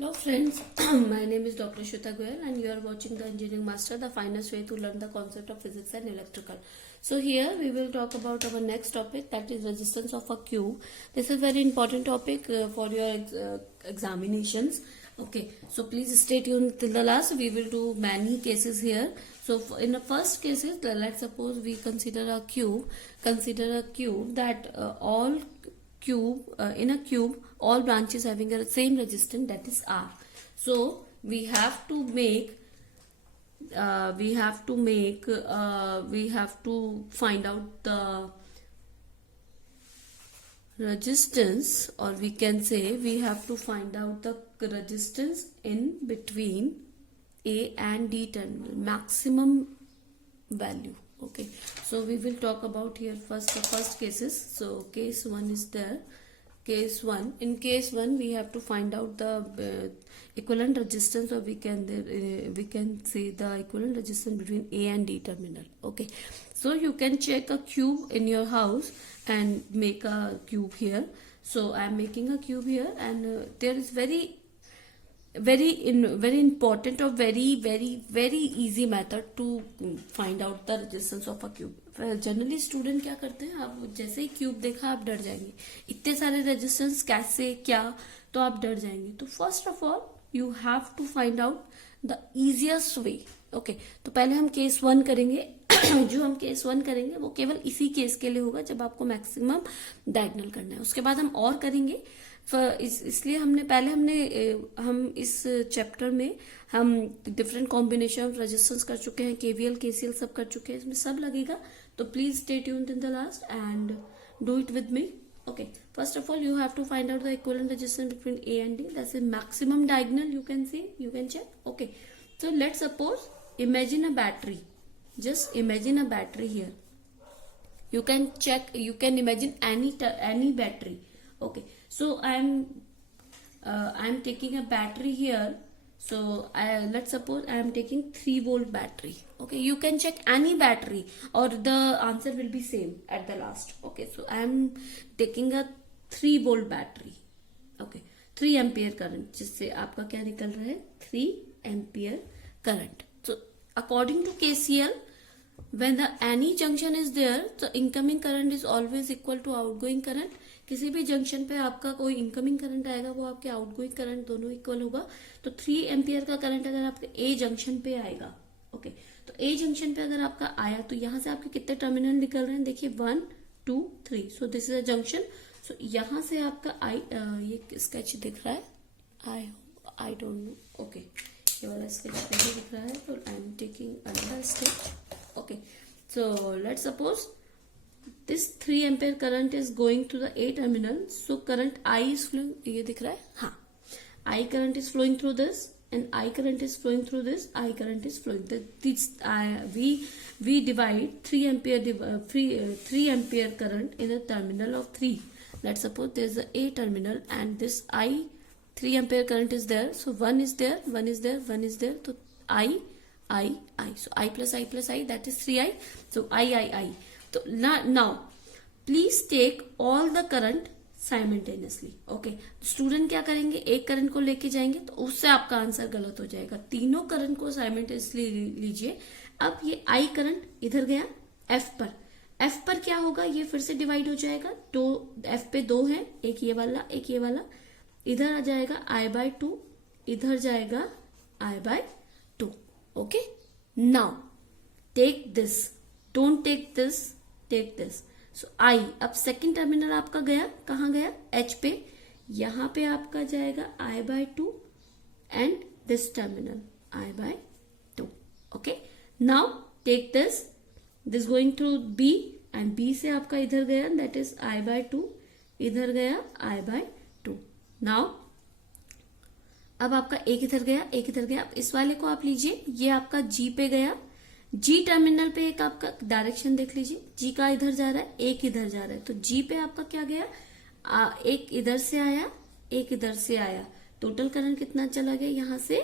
Hello friends, my name is Dr. Shweta Goyal and you are watching the Engineering Master, the finest way to learn the concept of physics and electrical. So here we will talk about our next topic, that is resistance of a cube. This is very important topic for your examinations. Okay, so please stay tuned till the last. We will do many cases here. So in the first cases, let's suppose we consider a cube. Consider a cube that in a cube all branches having the same resistance, that is R. So we have to find out the resistance, or we can say we have to find out the resistance in between A and D terminal, maximum value. Okay, so we will talk about here first the first cases. So case 1 is there. Case 1, in case 1 we have to find out the equivalent resistance, or we can say the equivalent resistance between A and D terminal. Okay, so you can check a cube in your house and make a cube here. So I am making a cube here, and there is very important or very easy method to find out the resistance of a cube. Generally student क्या करते हैं, आप जैसे ही cube देखा आप डर जाएंगे, इतने सारे रेजिस्टेंस कैसे क्या, तो आप डर जाएंगे. तो first of all you have to find out the easiest way. Okay, तो पहले हम केस 1 करेंगे. जो हम केस 1 करेंगे वो केवल इसी केस के लिए होगा जब आपको मैक्सिमम डायगोनल करना है. उसके बाद हम और करेंगे. इसलिए हम इस चैप्टर में हम डिफरेंट कॉम्बिनेशन ऑफ रेजिस्टेंस कर चुके हैं, केवीएल केसीएल सब कर चुके हैं, इसमें सब लगेगा. तो please stay tuned in the last and do it with me. Okay, first of all you have to find out the equivalent resistance between A and D. That's a maximum diagonal, you can see, you can check. Okay, so let's suppose imagine a battery. Just imagine a battery here. You can check, you can imagine any battery. Okay, so I'm taking a battery here. So let's suppose I am taking 3-volt battery. Okay, you can check any battery or the answer will be same at the last. Okay, so I am taking a 3-volt battery. Okay, 3 ampere current, जिससे आपका क्या निकल रहा है, 3 ampere current. So according to KCL, when the any junction is there, the incoming current is always equal to outgoing current. किसी भी junction पे आपका कोई इनकमिंग करंट आएगा वो आपके आउटगोइंग करंट दोनों इक्वल होगा. तो 3 एम्पियर का करंट अगर आपके ए जंक्शन पे आएगा, ओके, तो ए जंक्शन पे अगर आपका आया तो यहां से आपके कितने टर्मिनल निकल रहे हैं, देखिए 1 2 3. So this is a junction. सो यहां से आपका ये स्केच दिख रहा है, आई डोंट नो. ओके, ये वाला स्केच नहीं दिख रहा है, तो I am taking another sketch. Okay, so let's suppose this 3 ampere current is going to the A terminal. So current I is flowing, ये दिख रहा है, हाँ, I current is flowing through this and I current is flowing through this. I current is flowing. We divide 3 ampere current in a terminal of 3. Let's suppose there is a A terminal and this 3 ampere current is there. So 1 is there, 1 is there, 1 is there. So I. So I plus I, that is 3I. So I. तो now please take all the current simultaneously. Okay, student क्या करेंगे, एक current को लेके जाएंगे तो उससे आपका आंसर गलत हो जाएगा. तीनों करंट को साइमल्टेनियसली लीजिए. अब ये आई करंट इधर गया एफ पर क्या होगा, ये फिर से डिवाइड हो जाएगा. तो एफ पे 2 है, एक ये वाला एक ये वाला, इधर आ जाएगा I/2, इधर जाएगा I/2. Okay, now take this, don't take this, take this. So I, अब सेकेंड टर्मिनल आपका गया, कहाँ गया, एच पे, यहां पे आपका जाएगा I/2 and this terminal I/2. Okay, now take this going through B and B से आपका इधर गया, दैट इज I/2, इधर गया I/2. नाउ अब आपका एक इधर गया, एक इधर गया. अब इस वाले को आप लीजिए, ये आपका जी पे गया, जी टर्मिनल पे एक आपका डायरेक्शन देख लीजिए, जी का इधर जा रहा है, एक इधर जा रहा है. तो जी पे आपका क्या गया, एक इधर से आया, एक इधर से आया. टोटल करंट कितना चला गया यहां से,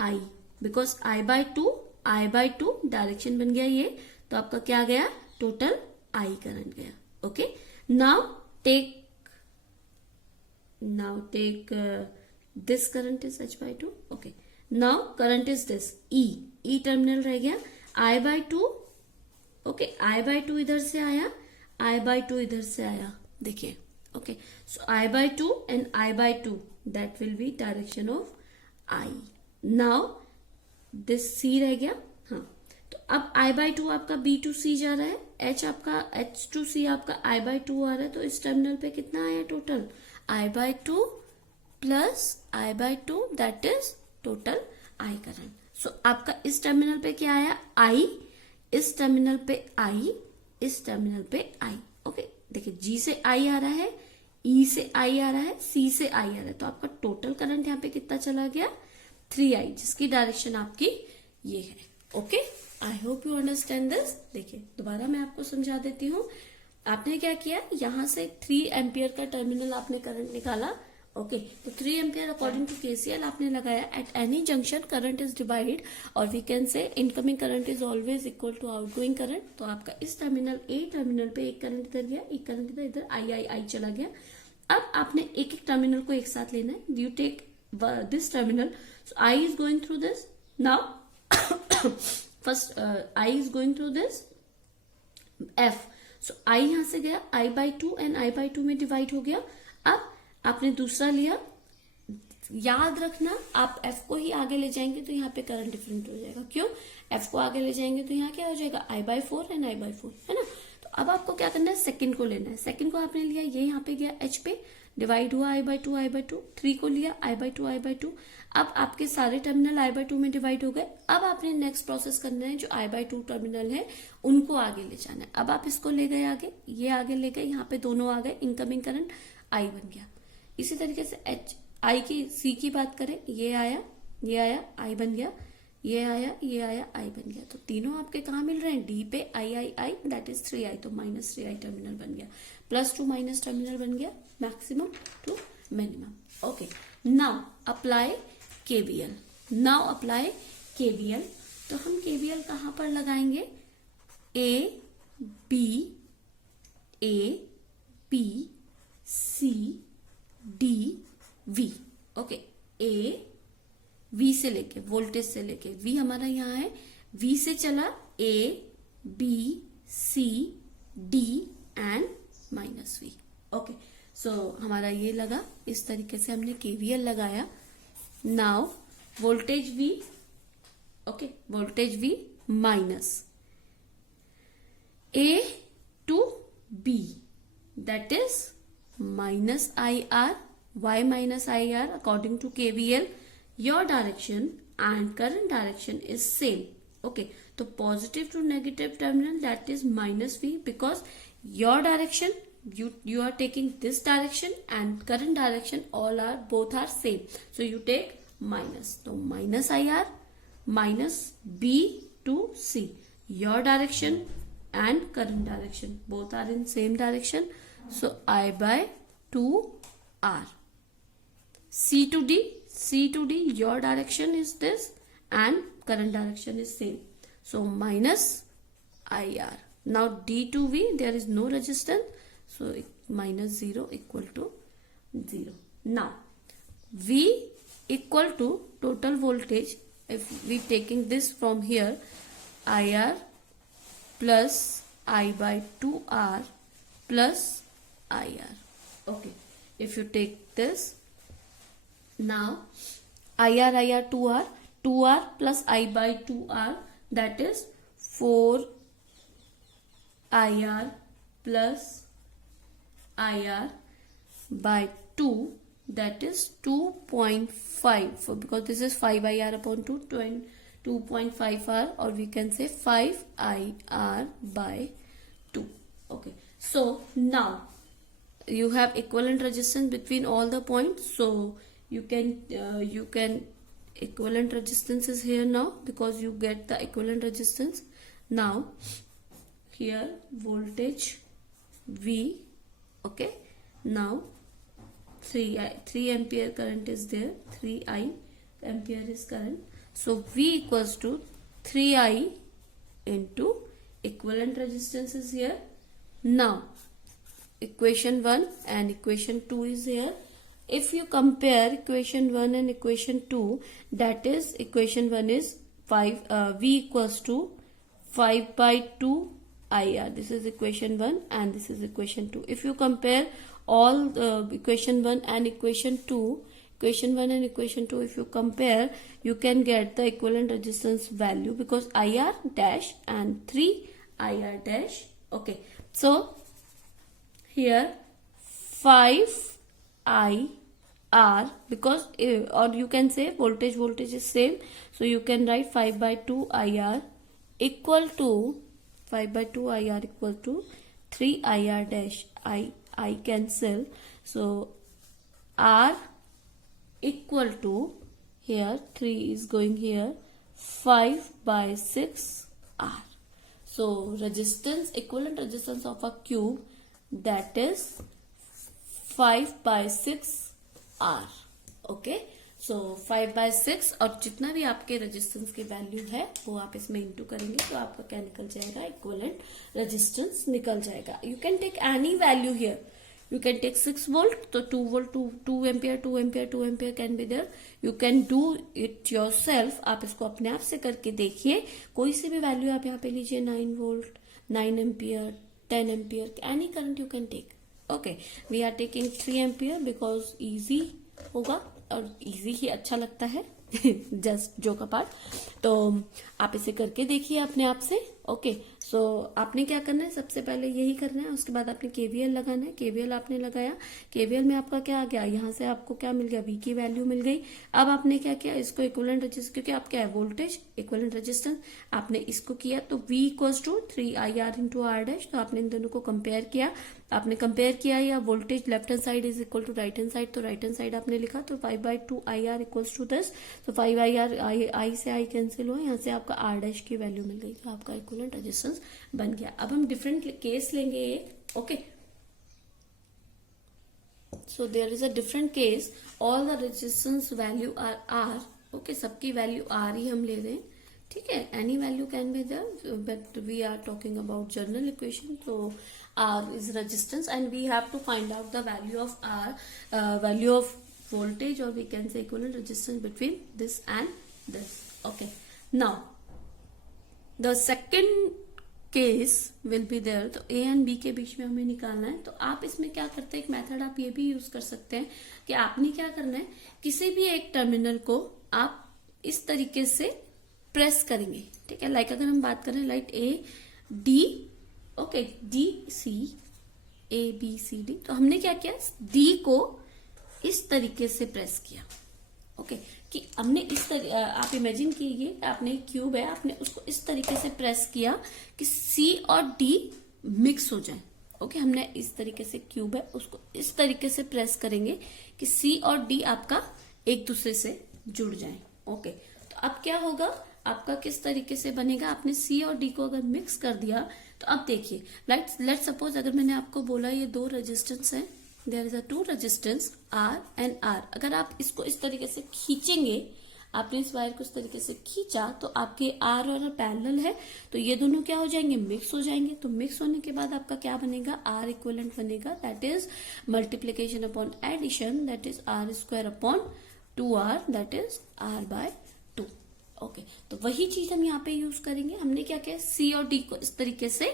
आई, बिकॉज I/2 डायरेक्शन बन गया ये, तो आपका क्या गया, टोटल आई करंट गया. Okay, now take this current is H by 2. Okay, now current is this E terminal रह गया, I by 2. Okay, I by 2 इधर से आया, I by 2 इधर से आया, देखिए. Okay, so I by 2 and I by 2, that will be direction of I. Now this C रह गया. हाँ, तो अब I by 2 आपका B to C जा रहा है, H आपका H to C आपका I by 2 आ रहा है, तो इस टर्मिनल पे कितना आया total? I by 2 plus I by 2, that is total I current. So आपका इस टर्मिनल पे क्या आया? I, इस टर्मिनल पे I, इस टर्मिनल पे I. ओके, देखिए G से I आ रहा है, E से I आ रहा है, C से I आ रहा है, तो आपका टोटल करंट यहाँ पे कितना चला गया? 3I, जिसकी डायरेक्शन आपकी ये है. Okay, I hope you understand this. देखिए दोबारा मैं आपको समझा देती हूँ. आपने क्या किया, यहां से 3 एम्पियर का टर्मिनल आपने करंट निकाला. ओके, तो 3 एम्पियर अकॉर्डिंग टू केसीएल आपने लगाया. At any junction current is divide, और we can say incoming current is always equal to outgoing current. तो आपका इस टर्मिनल ए टर्मिनल पे एक करंट इधर गया, एक करंट इधर आई चला गया. अब आपने एक एक टर्मिनल को एक साथ लेना है. You take this terminal, so I is going through this. Now first I is going through this F. So I यहां से गया, I by 2 and I by 2 में डिवाइड हो गया. अब आपने दूसरा लिया. याद रखना, आप एफ को ही आगे ले जाएंगे तो यहाँ पे करंट डिफरेंट हो जाएगा. क्यों? एफ को आगे ले जाएंगे तो यहाँ क्या हो जाएगा? आई बाई 4 एंड आई बाई 4, है ना. तो अब आपको क्या करना है? सेकंड को लेना है. सेकंड को आपने लिया, ये यहाँ पे गया एच पे, डिवाइड हुआ आई बाई 2 आई बाई 2. 3 को लिया, आई बाई 2 आई बाई 2. अब आपके सारे टर्मिनल आई बाई 2 में डिवाइड हो गए. अब आपने नेक्स्ट प्रोसेस करना है, जो आई बाई 2 टर्मिनल है उनको आगे ले जाना है. अब आप इसको ले गए आगे, ये आगे ले गए, यहाँ पे दोनों आ गए. इनकमिंग करंट आई बन गया. इसी तरीके से एच आई की सी की बात करें, ये आया आई बन गया, ये आया आई बन गया. तो तीनों आपके कहाँ मिल रहे हैं? डी पे आई, दैट इज 3I. तो माइनस 3I टर्मिनल बन गया, प्लस 2 माइनस टर्मिनल बन गया, maximum to minimum. Okay, now apply KVL. तो हम केवीएल कहां पर लगाएंगे? A B C D V. Okay, A V से लेके, वोल्टेज से लेके, वी हमारा यहाँ है, वी से चला A B C D and minus V. Okay, so हमारा ये लगा. इस तरीके से हमने केवीएल लगाया. Now voltage V, okay, voltage V minus A to B, that is minus IR. Why minus IR? According to KVL, your direction and current direction is same. Okay, so positive to negative terminal, that is minus V, because your direction, you are taking this direction and current direction, both are same. So you take minus. So minus IR minus B to C. Your direction and current direction both are in same direction. So I by 2R. C to D, your direction is this and current direction is same. So minus IR. Now D to V, there is no resistance. So minus 0 equal to 0. Now V equal to total voltage. If we taking this from here, IR plus I by 2R plus IR. Okay, if you take this, now IR 2R plus I by 2R, that is 4 IR plus IR by 2, that is 2.5, because this is 5 IR upon 2, 2.5 R, or we can say 5 IR by 2. Okay, so now you have equivalent resistance between all the points, so you can equivalent resistance is here now, because you get the equivalent resistance. Now here voltage V. Okay, now 3 ampere current is there, 3I ampere is current. So V equals to 3I into equivalent resistance is here. Now equation 1 and equation 2 is here. if you compare equation 1 and equation 2, that is equation 1 is 5 v equals to 5 by 2 IR. This is equation 1 and this is equation 2. If you compare all equation 1 and equation 2, equation 1 and equation 2, if you compare, you can get the equivalent resistance value because IR dash and 3 IR dash. Okay, so here 5 IR, because or you can say voltage is same, so you can write 5 by 2 IR equal to 5 by 2 IR equal to 3 IR dash. I cancel, so R equal to, here 3 is going here, 5 by 6 R. So resistance, equivalent resistance of a cube, that is 5 by 6 R. Okay, so 5 by 6 और जितना भी आपके resistance की value है वो आप इसमें into करेंगे तो आपका क्या निकल जाएगा, इक्विवेलेंट रेजिस्टेंस निकल जाएगा. You can take any value here. You can take 6 volt, तो 2 volt, 2 ampere, 2 ampere, 2 ampere can be there. You can do it yourself. आप इसको अपने आप से करके देखिए. कोई सी भी वैल्यू आप यहाँ पे लीजिए, 9 volt, 9 ampere, 10 ampere, any current you can take. Okay, we are taking 3 ampere because easy होगा और easy ही अच्छा लगता है. जस्ट जो का पार्ट. तो आप इसे करके देखिए अपने आप से. ओके, सो आपने क्या करना है, सबसे पहले यही करना है. उसके बाद आपने केवीएल लगाना है. केवीएल आपने लगाया, केवीएल में आपका क्या आ गया, यहाँ से आपको क्या मिल गया, वी की वैल्यू मिल गई. अब आपने क्या किया, इसको इक्विवेलेंट रेजिस्टेंस, क्योंकि आप क्या है वोल्टेज इक्विवेलेंट रेजिस्टेंस, आपने इसको किया तो V equals to 3 IR into R dash. तो आपने इन दोनों को कंपेयर किया. आपने कंपेयर किया या voltage left hand side is equal to right hand side, तो राइट हैंड साइड आपने लिखा तो 5 by 2 IR equals to this. तो 5 IR आई से आई कैंसिल हुआ, यहाँ से आपका R डैश की वैल्यू मिल गई, तो आपका इक्विवेलेंट रेजिस्टेंस बन गया. अब हम डिफरेंट केस लेंगे एक. Okay, so there is a different case. All the resistance value are R. Okay, सबकी वैल्यू R ही हम ले रहे हैं. ठीक है, any value can be there, but we are talking about general equation. तो R is resistance and we have to find out the value of R, value of voltage, or we can say equivalent resistance between this and this. Okay, now the second case will be there. तो A and B के बीच में हमें निकालना है. तो आप इसमें क्या करते हैं, एक मेथड आप ये भी यूज कर सकते हैं कि आपने क्या करना है, किसी भी एक टर्मिनल को आप इस तरीके से प्रेस करेंगे. ठीक है, लाइक अगर हम बात करें like A D, okay, D C A B C D, तो हमने क्या किया, डी को इस तरीके से प्रेस किया. ओके, कि हमने इस तरीके, आप इमेजिन कीजिए आपने एक क्यूब है, आपने उसको इस तरीके से प्रेस किया कि सी और डी मिक्स हो जाए. ओके, हमने इस तरीके से क्यूब है उसको इस तरीके से प्रेस करेंगे कि सी और डी आपका एक दूसरे से जुड़ जाए. ओके, तो अब क्या होगा, आपका किस तरीके से बनेगा, आपने सी और डी को अगर मिक्स कर दिया तो अब देखिए, लेट सपोज अगर मैंने आपको बोला ये दो रेजिस्टेंस है, there is a two resistance R and R. अगर आप इसको इस तरीके से खींचेंगे, आपने इस वायर को इस तरीके से खींचा तो आपके आर और पैरेलल है, तो ये दोनों क्या हो जाएंगे, मिक्स हो जाएंगे. तो मिक्स होने के बाद आपका क्या बनेगा, आर इक्विवेलेंट बनेगा, that is multiplication upon addition, that is R square upon 2R, that is R by 2. Okay, तो वही चीज हम यहाँ पे यूज करेंगे. हमने क्या किया, सी और डी को इस तरीके से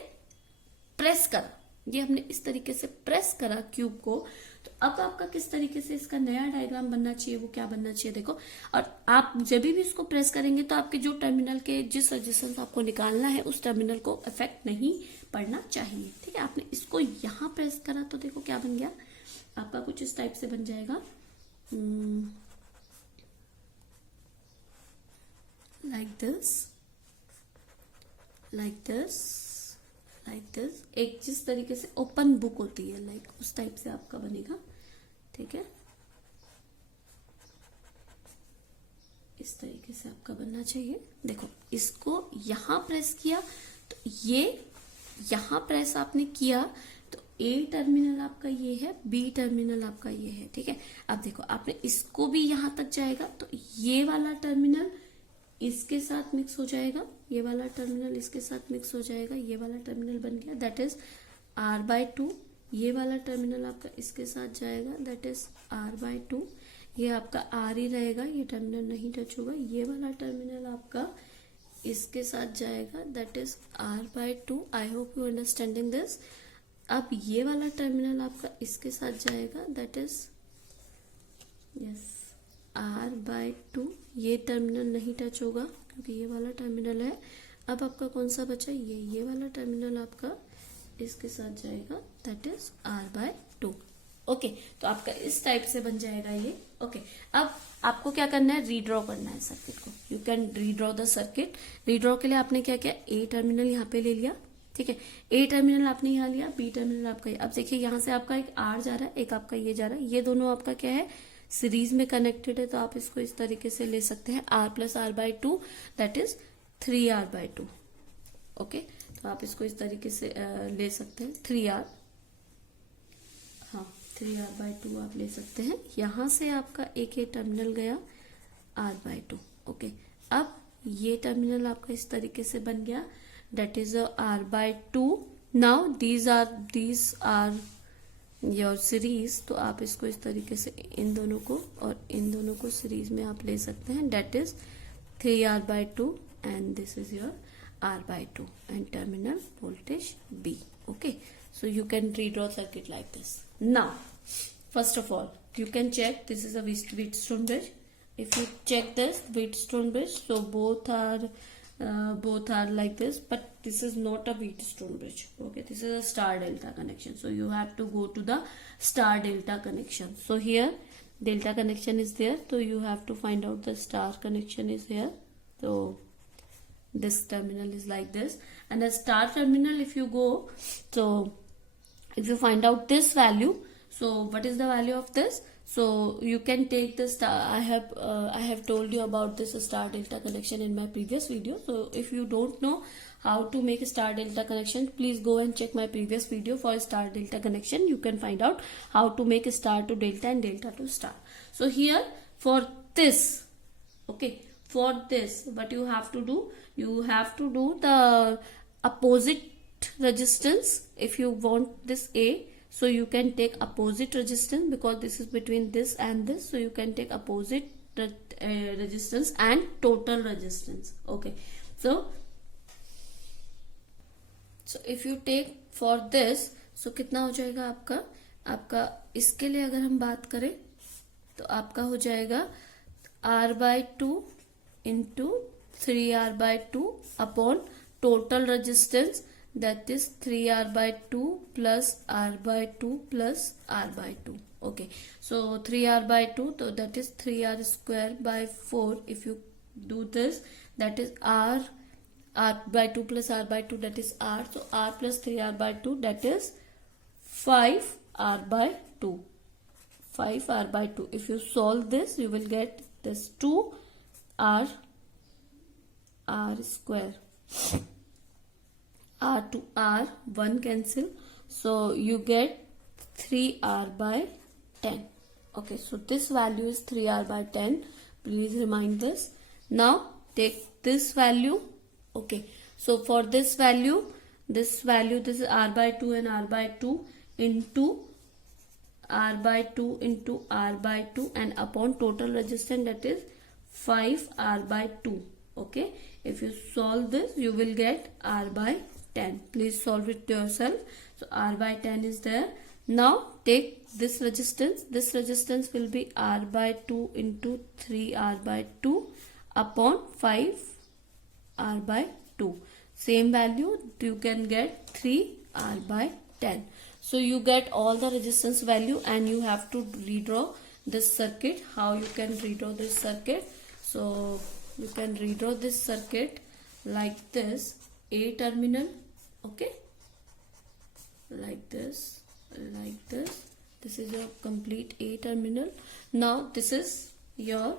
प्रेस करा, ये हमने इस तरीके से प्रेस करा क्यूब को. तो अब आपका किस तरीके से इसका नया डायग्राम बनना चाहिए, वो क्या बनना चाहिए देखो. और आप जब भी इसको प्रेस करेंगे तो आपके जो टर्मिनल के जिस रेजिस्टेंस आपको निकालना है उस टर्मिनल को इफेक्ट नहीं पड़ना चाहिए. ठीक है, आपने इसको यहां प्रेस करा तो देखो क्या बन गया, आपका कुछ इस टाइप से बन जाएगा, like this, like this, like this. एक जिस तरीके से ओपन बुक होती है लाइक उस टाइप से आपका बनेगा. ठीक है, इस तरीके से आपका बनना चाहिए. देखो, इसको यहां प्रेस किया तो ये यहां प्रेस आपने किया तो ए टर्मिनल आपका ये है, बी टर्मिनल आपका ये है. ठीक है, अब देखो आपने इसको भी यहां तक जाएगा तो ये वाला टर्मिनल इसके साथ मिक्स हो जाएगा, ये वाला टर्मिनल इसके साथ मिक्स हो जाएगा, ये वाला टर्मिनल बन गया, दैट इज R बाय 2. ये वाला टर्मिनल आपका इसके साथ जाएगा, दैट इज R/2। ये आपका R ही रहेगा, ये टर्मिनल नहीं टच होगा। ये वाला टर्मिनल आपका इसके साथ जाएगा, that is R/2। I hope you understanding this. अब ये वाला टर्मिनल आपका इसके साथ जाएगा, दैट इज यस R/2। ये टर्मिनल नहीं टच होगा क्योंकि ये वाला टर्मिनल है। अब आपका कौन सा बचा, ये वाला टर्मिनल आपका इसके साथ जाएगा, दैट इज R/2। ओके, तो आपका इस टाइप से बन जाएगा ये। ओके, अब आपको क्या करना है, रीड्रॉ करना है सर्किट को। You can redraw the circuit. Redraw के लिए आपने क्या किया, ए टर्मिनल यहाँ पे ले लिया, ठीक है। ए टर्मिनल आपने यहाँ लिया, बी टर्मिनल आपका ये। अब देखिए यहाँ से आपका एक R जा रहा है, एक आपका ये जा रहा है। ये दोनों आपका क्या है, सीरीज में कनेक्टेड है, तो आप इसको इस तरीके से ले सकते हैं, R + R/2 that is 3R/2। Okay, तो आप इसको इस तरीके से ले सकते हैं, 3R, हाँ 3R/2 आप ले सकते हैं। यहां से आपका एक ये टर्मिनल गया R/2। ओके, अब ये टर्मिनल आपका इस तरीके से बन गया, that is R/2। Now these are your series, तो आप इसको इस तरीके से इन दोनों को और इन दोनों को सीरीज में आप ले सकते हैं, that is 3R/2 and this is your R/2 and terminal voltage B. Okay, so you can redraw circuit like this. Now, first of all, you can check this is a Wheatstone bridge. If you check this Wheatstone bridge, so both are like this, but this is not a Wheatstone bridge. Okay, this is a star delta connection. So you have to go to the star delta connection. So here delta connection is there, so you have to find out the star connection is here. So this terminal is like this, and the star terminal, if you go, so if you find out this value, so what is the value of this, so you can take the star. I have told you about this star delta connection in my previous video. So if you don't know how to make a star delta connection, please go and check my previous video for star delta connection. You can find out how to make a star to delta and delta to star. So here for this, okay, for this what you have to do, you have to do the opposite resistance. If you want this A, so you can take opposite resistance, because this is between this and this, so you can take opposite resistance and total resistance. Okay, so if you take for this, so कितना हो जाएगा आपका इसके लिए अगर हम बात करें तो आपका हो जाएगा R/2 into 3R/2 upon total resistance, that is 3R/2 plus R/2 plus R/2. Okay, so 3R/2, so that is 3R square by 4. If you do this, that is R/2 plus R/2, that is R. So R plus 3R/2, that is 5R/2. 5R/2. If you solve this, you will get this 2R square. R to R, 1 cancel. So you get 3R/10. Okay, so this value is 3R/10. Please remind this. Now take this value. Okay, so for this value, this is R/2 and R/2 into R/2 into R/2 and upon total resistance, that is 5R/2. Okay, if you solve this, you will get R/10. Please solve it yourself. So R/10 is there. Now take this resistance. This resistance will be R/2 into 3R/2 upon 5R/2. Same value, you can get 3R/10. So you get all the resistance value, and you have to redraw this circuit. How you can redraw this circuit? So you can redraw this circuit like this. A terminal, okay, like this. This is your complete A terminal. Now this is your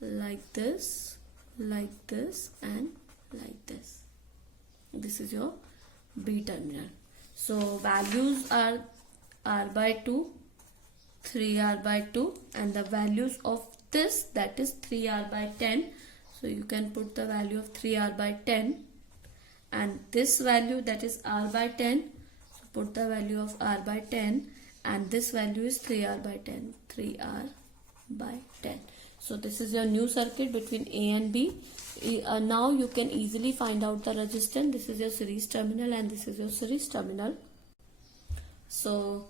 like this and like this. This is your B terminal. So values are R/2, 3R/2, and the values of this, that is 3R/10. So you can put the value of 3R/10, and this value, that is R/10. So put the value of R by 10, and this value is 3R by 10. 3R by 10. So this is your new circuit between A and B. Now you can easily find out the resistance. This is your series terminal and this is your series terminal. So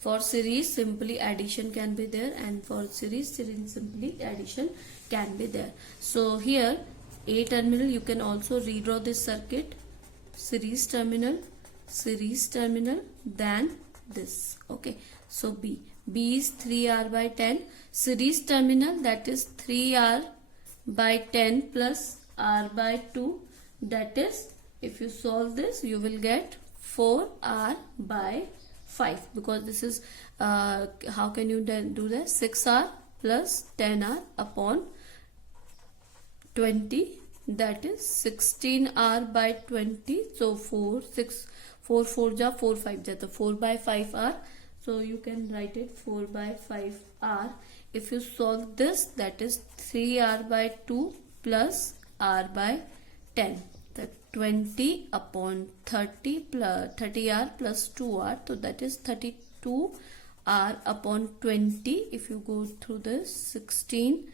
for series, simply addition can be there, and for series simply addition can be there. So here A terminal, you can also redraw this circuit. Series terminal, then this. Okay, so B is 3R by 10. Series terminal, that is 3R by 10 plus R by 2. That is, if you solve this, you will get 4R by 5, because this is how can you do that? 6R plus 10R upon 20, that is 16R by 20. So 4 ja 4 5 ja, so 4 by 5R. So you can write it 4 by 5R. If you solve this, that is 3R by 2 plus R by 10. The 20 upon 30 plus 30R plus 2R. So that is 32R upon 20. If you go through this, 16.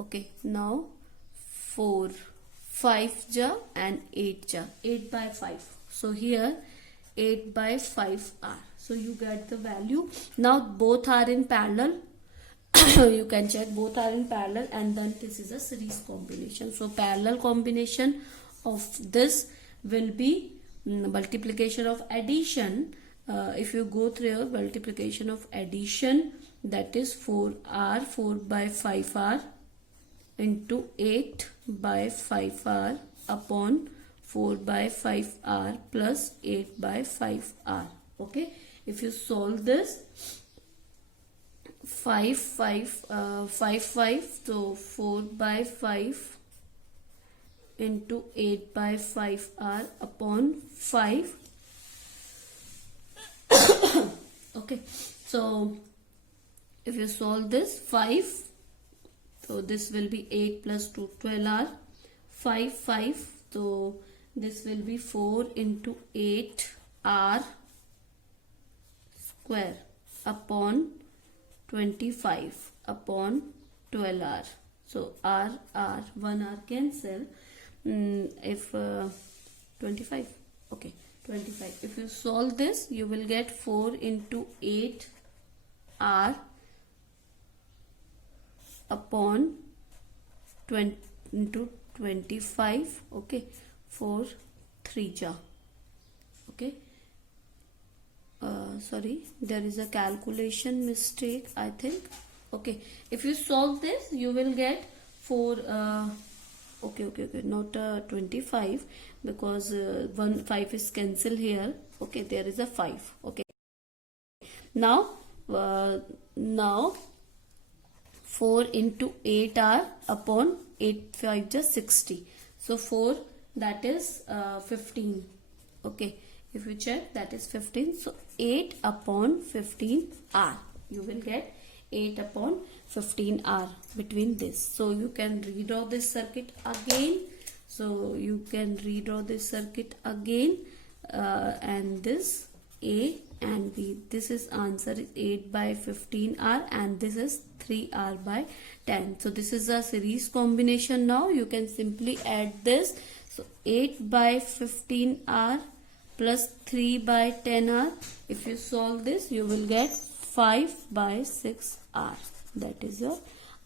Okay, now 4 5 ja and 8 ja, 8 by 5. So here 8 by 5R. So you get the value. Now both are in parallel. You can check both are in parallel, and then this is a series combination. So parallel combination of this will be multiplication of addition. If you go through your multiplication of addition, that is 4R, 4 by 5R into 8 by 5R upon 4 by 5R plus 8 by 5R. Okay, if you solve this, 5 5, so 4 by 5 into 8 by 5R upon 5. Okay, so if you solve this, 5, so this will be 8 plus 2, 12R, 5 5, so this will be 4 into 8R square upon 25 upon 12R. So R 1R cancel. If 25, okay, 25. If you solve this, you will get 4 into 8R upon 20 into 25. Okay, 4 3 ja. Okay, sorry, there is a calculation mistake, I think. Okay, if you solve this, you will get 4 okay, not 25, because 5 is cancelled here. Okay, there is a 5. Okay, now 4 into 8R upon 8 5 just 60. So 4, that is 15. Okay, if you check, that is 15. So 8 upon 15R, you will get 8 upon 15R between this. So you can redraw this circuit again. And this A and B. This is answer is 8 by 15R, and this is 3R by 10. So this is a series combination. Now you can simply add this. So 8 by 15R plus 3 by 10R. If you solve this, you will get 5 by 6R. That is your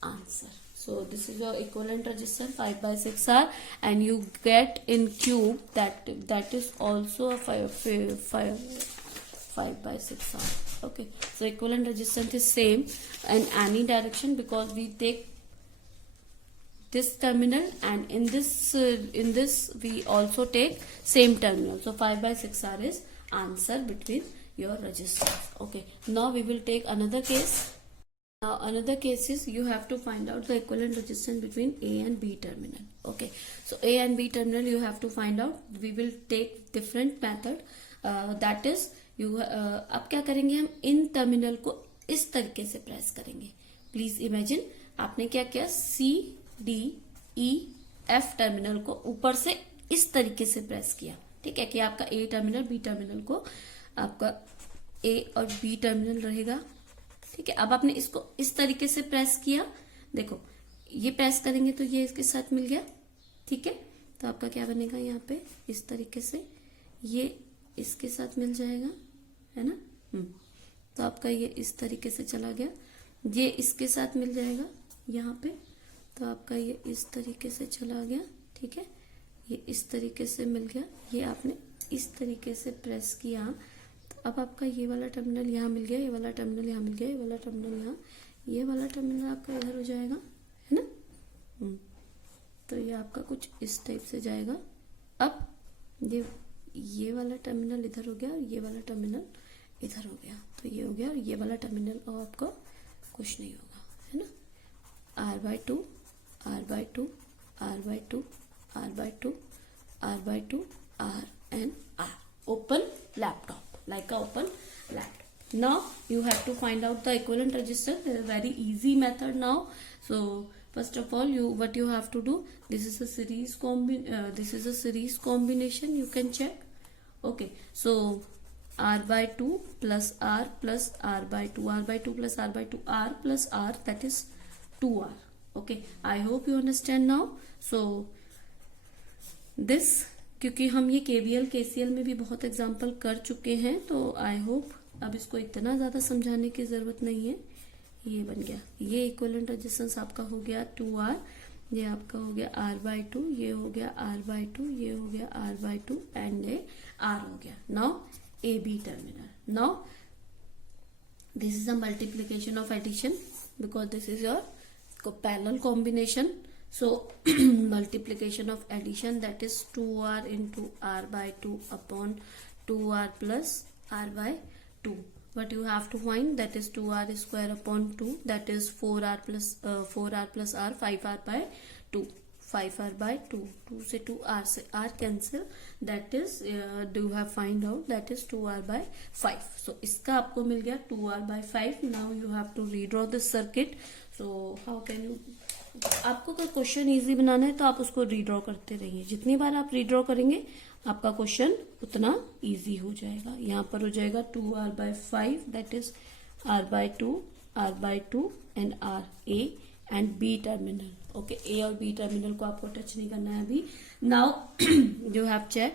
answer. So this is your equivalent resistance, 5 by 6R, and you get in cube that is also a 5 by 6R. Okay, so equivalent resistance is same in any direction, because we take this terminal, and in this we also take same terminal. So 5 by 6R is answer between your resistance. Okay, now we will take another case. Now another case is you have to find out the equivalent resistance between A and B terminal. Okay, so A and B terminal you have to find out. We will take different method. That is, you अब क्या करेंगे, हम इन terminal को इस तरीके से press करेंगे. Please imagine, आपने क्या किया, C D E F terminal को ऊपर से इस तरीके से प्रेस किया. ठीक है, कि आपका A टर्मिनल B टर्मिनल को आपका ए और बी टर्मिनल रहेगा। ठीक है, अब आपने इसको इस तरीके से प्रेस किया, देखो ये प्रेस करेंगे तो ये इसके साथ मिल गया। ठीक है, तो आपका क्या बनेगा यहाँ पे, इस तरीके से ये इसके साथ मिल जाएगा, है ना। तो आपका ये इस तरीके से चला गया, ये इसके साथ मिल जाएगा यहाँ पे, तो आपका ये इस तरीके से चला गया। ठीक है, ये इस तरीके से मिल गया, ये आपने इस तरीके से प्रेस किया, तो अब आपका ये वाला टर्मिनल यहाँ मिल गया, ये वाला टर्मिनल यहाँ मिल गया, ये वाला टर्मिनल यहाँ, ये वाला टर्मिनल आपका इधर हो जाएगा, है ना। तो ये आपका कुछ इस टाइप से जाएगा। अब ये वाला टर्मिनल इधर हो गया और ये वाला टर्मिनल इधर हो गया, तो ये हो गया, और ये वाला टर्मिनल और आपका कुछ नहीं होगा, है ना। R/2 R/2 R/2 R/2 R/2 R and R. Open laptop, like a open laptop. Now you have to find out the equivalent resistance. There is a very easy method now. So first of all, what you have to do, this is a series combination, you can check. Okay, so R/2 plus R plus R/2, R/2 plus R/2, R plus R, that is 2R. Okay, I hope you understand now. So this, क्योंकि हम ये KVL KCL में भी बहुत example कर चुके हैं, तो आई होप अब इसको इतना ज्यादा समझाने की जरूरत नहीं है। ये बन गया, ये इक्विवेलेंट रेजिस्टेंस आपका हो गया 2R, ये आपका हो गया R/2, ये हो गया R/2, ये हो गया R/2 एंड ये R हो गया। Now AB terminal. Now this is a multiplication of addition because this is your parallel combination. So multiplication of addition, that is 2R into R/2 upon 2R plus R/2. What you have to find, that is 2R square upon 2, that is 4R plus R, 5R by 2, 5R by 2, 2 से 2R से R cancel, that is do you have find out, that is 2R by 5. So इसका आपको मिल गया 2R by 5. Now you have to redraw this circuit. So how can you, आपको अगर question easy बनाना है तो आप उसको रीड्रॉ करते रहिए, जितनी बार आप रीड्रॉ करेंगे आपका क्वेश्चन उतना इजी हो जाएगा। यहाँ पर हो जाएगा 2R by 5, that is R/2 and R, A and B terminal. Okay, A और B टर्मिनल को आपको टच नहीं करना है अभी। Now you have check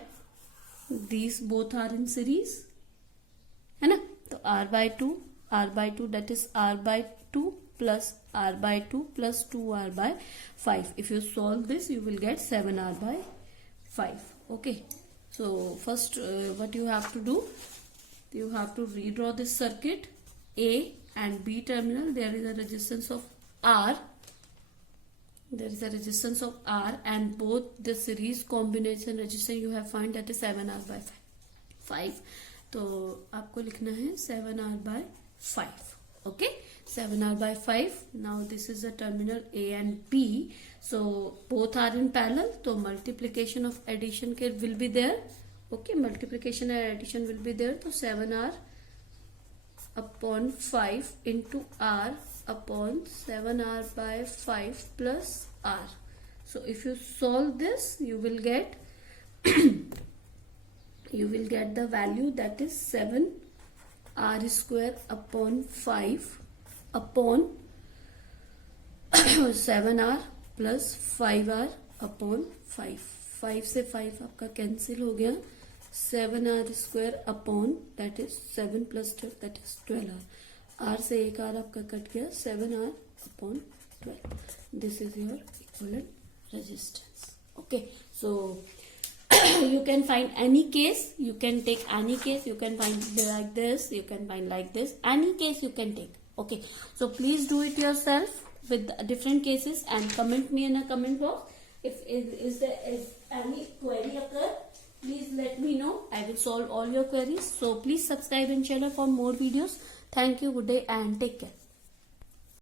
these both are in series, है ना। तो R/2 that is R/2 plus R/2 plus 2R by 5. If you solve this, you will get 7R by 5. Okay, so first what you have to do, you have to redraw this circuit. A and B terminal, there is a resistance of R, and both the series combination resistance you have find, that is 7R by 5. तो आपको लिखना है 7R by 5. Okay, 7R by 5. Now this is the terminal A and B, so both are in parallel, so multiplication of addition will be there. Okay, multiplication and addition will be there, so 7R upon 5 into R upon 7R by 5 plus R. So if you solve this, you will get the value, that is 7R square upon 5 upon 7R plus 5R upon 5. 5 से 5 आपका cancel हो गया, 7R square upon, that is 7 plus 12, that is 12R. R से एक R आपका cut गया, 7R upon 12. This is your equivalent resistance. Okay, so you can find any case, you can take any case, you can find like this, you can find like this, any case you can take. Okay, so please do it yourself with different cases and comment me in a comment box. If there is any query occur, please let me know. I will solve all your queries. So please subscribe and channel for more videos. Thank you, good day and take care.